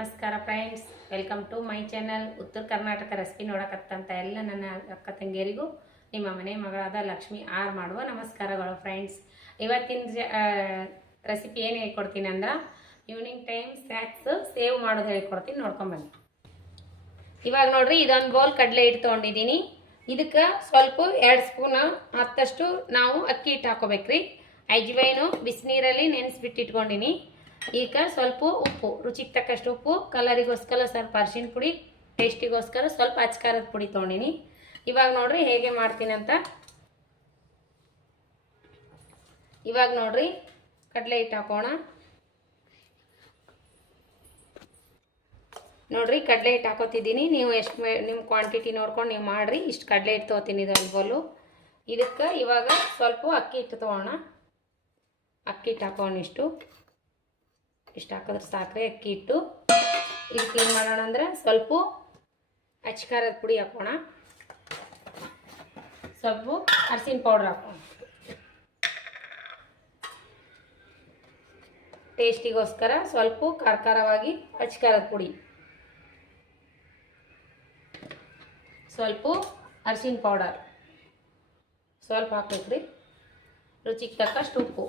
ನಮಸ್ಕಾರ friends, welcome to my channel. Uttara Karnataka recipe ನೋಡಕತ್ತಂತ ಎಲ್ಲ ನನ್ನ ಅಕ್ಕ ತಂಗಿಯರಿಗೂ ನಿಮ್ಮ ಮನೆ ಮಗಳಾದ ಲಕ್ಷ್ಮಿ ಆರ್ ಮಾಡುವ ನಮಸ್ಕಾರಗಳು. ಫ್ರೆಂಡ್ಸ್, ಇವತ್ತಿನ ರೆಸಿಪಿ ಏನು ಹೇಳ್ಕೊಡ್ತೀನಿ ಅಂದ್ರೆ ಈವ್ನಿಂಗ್ ಟೈಮ್ ಸ್ನ್ಯಾಕ್ಸ್ ಸೇವ್ ಮಾಡೋದು ಹೇಳ್ಕೊಡ್ತೀನಿ, ನೋಡ್ಕೊಂಬನ್ನಿ. ಇವಾಗ ನೋಡ್ರಿ, ಇದೊಂದು ಬೌಲ್ ಕಡಲೆ ಹಿಟ್ಟು ತೊಗೊಂಡಿದ್ದೀನಿ. ಇದಕ್ಕೆ ಸ್ವಲ್ಪ 2 ಸ್ಪೂನ್ ಹತ್ತಷ್ಟು ನಾವು ಅಕ್ಕಿ ಹಿಟ್ಟು ಹಾಕೋಬೇಕ್ರಿ. ಅಜ್ವೈನು ಬಿಸಿನೀರಲ್ಲಿ ನೆನೆಸ್ಬಿಟ್ಟು ಇಟ್ಕೊಂಡಿನಿ. ಈಗ ಸ್ವಲ್ಪ ಉಪ್ಪು, ರುಚಿಗೆ ತಕ್ಕಷ್ಟು ಉಪ್ಪು, ಕಲರಿಗೋಸ್ಕರ ಸ್ವಲ್ಪ ಅರಿಶಿನ ಪುಡಿ, ಟೇಸ್ಟಿಗೋಸ್ಕರ ಸ್ವಲ್ಪ ಅಚ್ಕಾರದ ಪುಡಿ ತೊಗೊಂಡಿನಿ. ಇವಾಗ ನೋಡ್ರಿ ಹೇಗೆ ಮಾಡ್ತೀನಿ ಅಂತ. ಇವಾಗ ನೋಡ್ರಿ ಕಡಲೆ ಹಿಟ್ಟು ಹಾಕೋಣ. ನೋಡ್ರಿ ಕಡಲೆ ಹಿಟ್ಟು ಹಾಕೋತಿದ್ದೀನಿ. ನೀವು ಎಷ್ಟು ನಿಮ್ಮ ಕ್ವಾಂಟಿಟಿ ನೋಡ್ಕೊಂಡು ನೀವು ಮಾಡಿರಿ. ಇಷ್ಟು ಕಡಲೆ ಹಿಟ್ಟು ತೊಗೋತೀನಿ, ಇದೊಂದು ಬೌಲು. ಇದಕ್ಕೆ ಇವಾಗ ಸ್ವಲ್ಪ ಅಕ್ಕಿ ಹಿಟ್ಟು ತೊಗೋಣ. ಅಕ್ಕಿ ಹಿಟ್ಟು ಹಾಕೋಣ. ಇಷ್ಟು ಹಾಕಿದ್ರೆ ಸಾಕ್ರೆ ಅಕ್ಕಿ ಹಿಟ್ಟು. ಇದಕ್ಕೆ ಏನು ಮಾಡೋಣ ಅಂದ್ರೆ ಸ್ವಲ್ಪ ಅಚ್ಕಾರದ ಪುಡಿ ಹಾಕೋಣ, ಸ್ವಲ್ಪ ಅರಿಶಿನ ಪೌಡ್ರ್ ಹಾಕೋಣ, ಟೇಸ್ಟಿಗೋಸ್ಕರ ಸ್ವಲ್ಪ ಖಾರವಾಗಿ ಅಚ್ಕಾರದ ಪುಡಿ, ಸ್ವಲ್ಪ ಅರಿಶಿನ ಪೌಡರ್ ಸ್ವಲ್ಪ ಹಾಕ್ಬೇಕ್ರಿ. ರುಚಿಗೆ ತಕ್ಕಷ್ಟು ಉಪ್ಪು,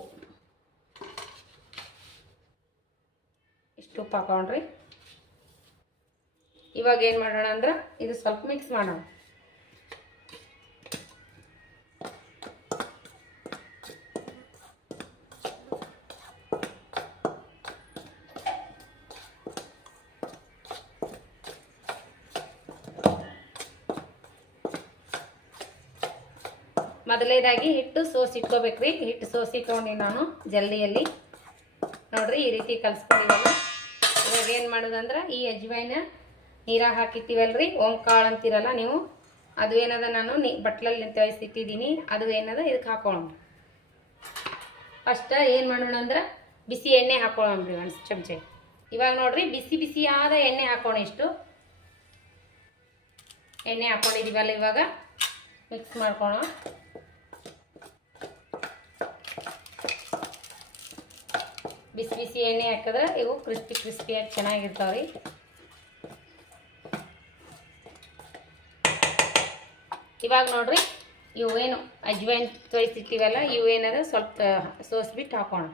ಇಷ್ಟು ಉಪ್ಪು ಹಾಕೊಂಡ್ರಿ. ಇವಾಗ ಏನು ಮಾಡೋಣ ಅಂದ್ರೆ ಇದು ಸ್ವಲ್ಪ ಮಿಕ್ಸ್ ಮಾಡೋಣ. ಮೊದಲೇದಾಗಿ ಹಿಟ್ಟು ಸೋಸಿ ಇಟ್ಕೋಬೇಕ್ರಿ. ಹಿಟ್ಟು ಸೋಸಿ ಇಟ್ಕೊಂಡು ನಾನು ಜಲ್ದಿಯಲ್ಲಿ ನೋಡ್ರಿ ಈ ರೀತಿ ಕಲಿಸ್ಕೊಂಡಿವಲ್ಲ. ಇವಾಗ ಏನು ಮಾಡೋದಂದ್ರೆ ಈ ಅಜ್ವೈನ ನೀರಾಗ ಹಾಕಿಟ್ಟಿವಲ್ರಿ, ಓಂಕಾಳು ಅಂತೀರಲ್ಲ ನೀವು, ಅದು ಏನದ ನಾನು ಬಟ್ಲಲ್ಲಿ ತೋರಿಸಿಟ್ಟಿದ್ದೀನಿ. ಅದು ಏನದ ಇದಕ್ಕೆ ಹಾಕೊಳ್ಳೋಣ. ಫಸ್ಟ್ ಏನು ಮಾಡೋಣ ಅಂದ್ರೆ ಬಿಸಿ ಎಣ್ಣೆ ಹಾಕೊಳ್ಳೋಣ್ರಿ, 1 ಚಮಚೆ. ಇವಾಗ ನೋಡ್ರಿ ಬಿಸಿ ಆದ ಎಣ್ಣೆ ಹಾಕೋಣ. ಇಷ್ಟು ಎಣ್ಣೆ ಹಾಕೊಂಡಿದ್ದೀವಲ್ಲ, ಇವಾಗ ಮಿಕ್ಸ್ ಮಾಡ್ಕೋಣ. ಬಿಸಿ ಎಣ್ಣೆ ಹಾಕಿದ್ರೆ ಇವು ಕ್ರಿಸ್ಪಿಯಾಗಿ ಚೆನ್ನಾಗಿರ್ತಾವ್ರಿ. ಇವಾಗ ನೋಡ್ರಿ ಇವೇನು ಅಜ್ವೈನ್ ತೋರಿಸಿರ್ತೀವಲ್ಲ, ಇವೇನದ ಸ್ವಲ್ಪ ಸೋಸ್ಬಿಟ್ಟು ಹಾಕೋಣ.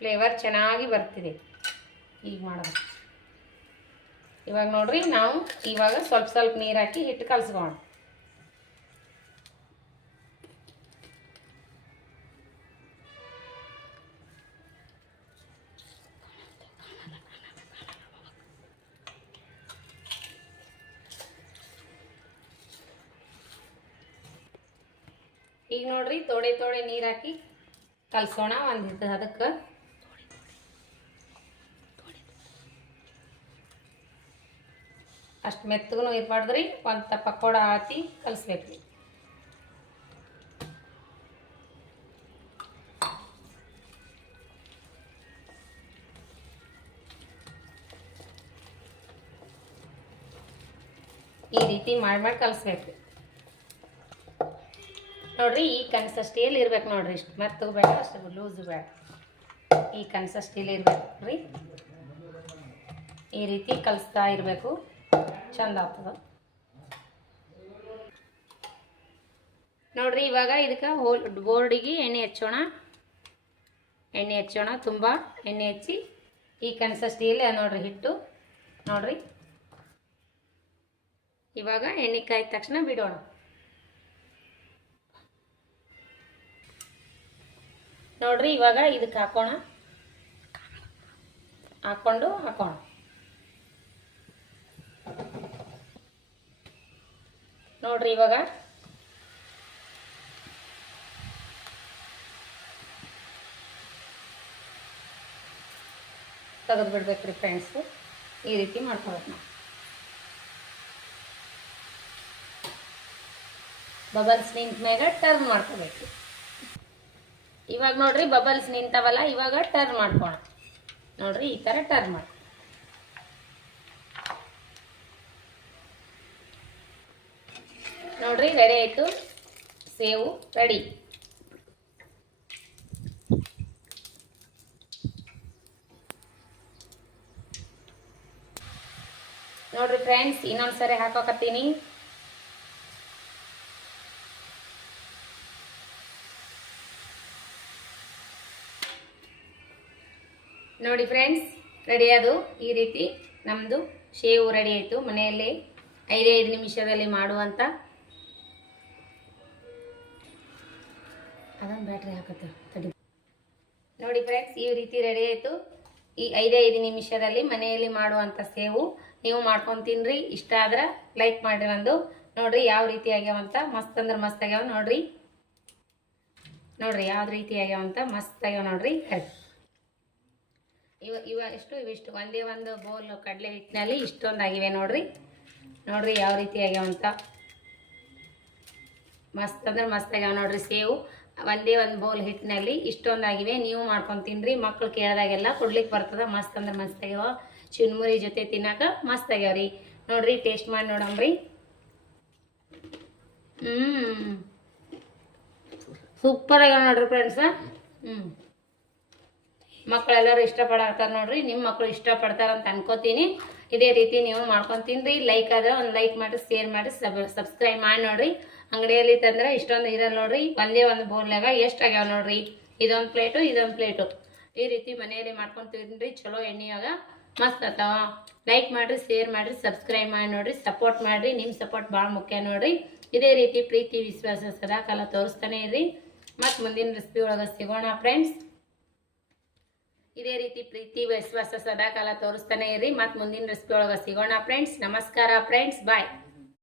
ಫ್ಲೇವರ್ ಚೆನ್ನಾಗಿ ಬರ್ತಿದೆ ಈಗ ಮಾಡೋದು. ಇವಾಗ ನೋಡ್ರಿ ನಾವು ಇವಾಗ ಸ್ವಲ್ಪ ನೀರು ಹಾಕಿ ಹಿಟ್ಟು ಕಲಸ್ಕೋಣ. ಈಗ ನೋಡ್ರಿ ತೋಡೆ ನೀರು ಹಾಕಿ ಕಲಸೋಣ. ಒಂದಿಟ್ಟು ಅದಕ್ಕೆ ಅಷ್ಟು ಮೆತ್ತಗೂ ಇರ್ಬಾರ್ದ್ರಿ, ಒಂದು ಪಕೋಡ ಹಾಕಿ ಕಲಿಸ್ಬೇಕ್ರಿ. ಈ ರೀತಿ ಮಾಡಿ ಕಲಿಸ್ಬೇಕ್ರಿ. ನೋಡ್ರಿ ಈ ಕನ್ಸಿಸ್ಟೆನ್ಸಿಯಲ್ಲಿ ಇರ್ಬೇಕು ನೋಡ್ರಿ. ಇಷ್ಟು ಮೆತ್ತಗೆ ಬೇಡ, ಅಷ್ಟು ಲೂಸು ಬೇಡ, ಈ ಕನ್ಸಿಸ್ಟೆನ್ಸಿಯಲ್ಲಿ ಇರ್ಬೇಕು ರೀ. ಈ ರೀತಿ ಕಲಿಸ್ತಾ ಇರಬೇಕು, ಚಂದ ಆಗ್ತದೆ ನೋಡ್ರಿ. ಇವಾಗ ಇದಕ್ಕೆ ಬೋರ್ಡಿಗೆ ಎಣ್ಣೆ ಹಚ್ಚೋಣ. ತುಂಬ ಎಣ್ಣೆ ಹಚ್ಚಿ ಈ ಕನ್ಸಿಸ್ಟೆನ್ಸಿಯಲ್ಲಿ ನೋಡ್ರಿ ಹಿಟ್ಟು ನೋಡ್ರಿ. ಇವಾಗ ಎಣ್ಣೆ ಕಾಯ್ದ ತಕ್ಷಣ ಬಿಡೋಣ. ನೋಡ್ರಿ ಇವಾಗ ಇದಕ್ಕೆ ಹಾಕೋಣ. ಹಾಕೋಣ. ನೋಡ್ರಿ ಇವಾಗ ತೆಗೆದು ಬಿಡ್ಬೇಕ್ರಿ ಫ್ರೆಂಡ್ಸ್. ಈ ರೀತಿ ಮಾಡ್ಕೊಬೇಕು ನಾವು. ಬಬಲ್ಸ್ ನಿಂತ ಮ್ಯಾಗ ಟರ್ನ್ ಮಾಡ್ಕೋಬೇಕು. ಇವಾಗ ನೋಡ್ರಿ ಬಬಲ್ಸ್ ನಿಂತವಲ್ಲ, ಇವಾಗ ಟರ್ನ್ ಮಾಡ್ಕೋಣ. ನೋಡ್ರಿ ಈ ಥರ ಟರ್ನ್ ಮಾಡಿ. ನೋಡ್ರಿ ರೆಡಿ ಆಯಿತು, ಸೇವು ರೆಡಿ. ನೋಡ್ರಿ ಫ್ರೆಂಡ್ಸ್, ಇನ್ನೊಂದ್ಸರಿ ಹಾಕೋಕತ್ತೀನಿ. ನೋಡಿ ಫ್ರೆಂಡ್ಸ್, ರೆಡಿ ಅದು. ಈ ರೀತಿ ನಮ್ಮದು ಶೇವು ರೆಡಿ ಆಯಿತು. ಮನೆಯಲ್ಲಿ 5 ನಿಮಿಷದಲ್ಲಿ ಮಾಡುವಂಥ ಅದೊಂದು ಬ್ಯಾಟ್ರಿ ಹಾಕತ್ತೆ ತಡಿ. ನೋಡಿ ಫ್ರೆಂಡ್ಸ್, ಈ ರೀತಿ ರೆಡಿ ಆಯಿತು. ಈ 5 ನಿಮಿಷದಲ್ಲಿ ಮನೆಯಲ್ಲಿ ಮಾಡುವಂಥ ಸೇವು ನೀವು ಮಾಡ್ಕೊಂಡು ತಿನ್ನಿರಿ. ಇಷ್ಟ ಆದ್ರೆ ಲೈಕ್ ಮಾಡಿ. ನೋಡ್ರಿ ಯಾವ ರೀತಿ ಆಗ್ಯಾವಂತ, ಮಸ್ತ್ ಅಂದ್ರೆ ಮಸ್ತ್ ಆಗ್ಯಾವ. ನೋಡ್ರಿ ಯಾವ ರೀತಿ ಆಗ್ಯಾವಂತ, ಮಸ್ತ್ ಆಗ್ಯಾವ ನೋಡ್ರಿ. ಇವಿಷ್ಟು ಒಂದೇ ಒಂದು ಬೌಲ್ ಕಡಲೆ ಹಿಟ್ಟಿನಲ್ಲಿ ಇಷ್ಟೊಂದು ಆಗಿವೆ ನೋಡ್ರಿ ಯಾವ ರೀತಿ ಆಗ್ಯಾವಂತ. ಮಸ್ತ್ ಅಂದ್ರೆ ಮಸ್ತ್ ಆಗ್ಯಾವ ನೋಡ್ರಿ ಸೇವು. ಒಂದೇ ಒಂದು ಬೌಲ್ ಹಿಟ್ಟಿನಲ್ಲಿ ಇಷ್ಟೊಂದು ಆಗಿವೆ. ನೀವು ಮಾಡ್ಕೊಂಡು ತಿನ್ನಿರಿ. ಮಕ್ಳು ಕೇಳಿದಾಗೆಲ್ಲ ಕೊಡ್ಲಿಕ್ಕೆ ಬರ್ತದ. ಮಸ್ತ್ ಅಂದ್ರೆ ಮಸ್ತ್ ಆಗ್ಯಾವ. ಚುನ್ಮುರಿ ಜೊತೆ ತಿನ್ನಾಕ ಮಸ್ತ್ ಆಗ್ಯಾವ್ರಿ. ನೋಡ್ರಿ ಟೇಸ್ಟ್ ಮಾಡಿ ನೋಡಮ್ರಿ. ಸೂಪರ್ ಆಗ್ಯಾವ ನೋಡ್ರಿ ಫ್ರೆಂಡ್ಸ. ಮಕ್ಕಳೆಲ್ಲರೂ ಇಷ್ಟಪಡಾಕ್ತಾರೆ ನೋಡ್ರಿ. ನಿಮ್ಮ ಮಕ್ಕಳು ಇಷ್ಟಪಡ್ತಾರಂತ ಅನ್ಕೋತೀನಿ. ಇದೇ ರೀತಿ ನೀವು ಮಾಡ್ಕೊಂಡು ತಿನ್ನಿರಿ. ಲೈಕ್ ಆದ್ರೆ ಒಂದು ಲೈಕ್ ಮಾಡಿ, ಶೇರ್ ಮಾಡಿ, ಸಬ್ಸ್ಕ್ರೈಬ್ ಮಾಡಿ ನೋಡ್ರಿ. ಅಂಗಡಿಯಲ್ಲಿ ತಂದ್ರೆ ಇಷ್ಟೊಂದು ಇರಲ್ಲ ನೋಡ್ರಿ. ಒಂದೇ ಒಂದು ಬೌಲ್ನಾಗ ಎಷ್ಟು ಆಗ್ಯಾವ ನೋಡ್ರಿ. ಇದೊಂದು ಪ್ಲೇಟು. ಈ ರೀತಿ ಮನೆಯಲ್ಲಿ ಮಾಡ್ಕೊಂಡು ತಿನ್ನಿರಿ. ಚಲೋ ಎಣ್ಣೆಯಾಗ ಮಸ್ತ್ ಆತಾವ. ಲೈಕ್ ಮಾಡಿರಿ, ಶೇರ್ ಮಾಡಿರಿ, ಸಬ್ಸ್ಕ್ರೈಬ್ ಮಾಡಿ ನೋಡ್ರಿ. ಸಪೋರ್ಟ್ ಮಾಡಿರಿ. ನಿಮ್ಮ ಸಪೋರ್ಟ್ ಭಾಳ ಮುಖ್ಯ ನೋಡ್ರಿ. ಇದೇ ರೀತಿ ಪ್ರೀತಿ ವಿಶ್ವಾಸ ಸದಾಕಾಲ ತೋರಿಸ್ತಾನೆ ಇರ್ರಿ. ಮತ್ತು ಮುಂದಿನ ರೆಸಿಪಿ ಒಳಗೆ ಸಿಗೋಣ ಫ್ರೆಂಡ್ಸ್. ಇದೇ ರೀತಿ ಪ್ರೀತಿ ವಿಶ್ವಾಸ ಸದಾಕಾಲ ತೋರಿಸ್ತಾನೆ ಇರ್ರಿ. ಮತ್ತು ಮುಂದಿನ ರೆಸಿಪಿ ಒಳಗೆ ಸಿಗೋಣ ಫ್ರೆಂಡ್ಸ್. ನಮಸ್ಕಾರ ಫ್ರೆಂಡ್ಸ್, ಬಾಯ್.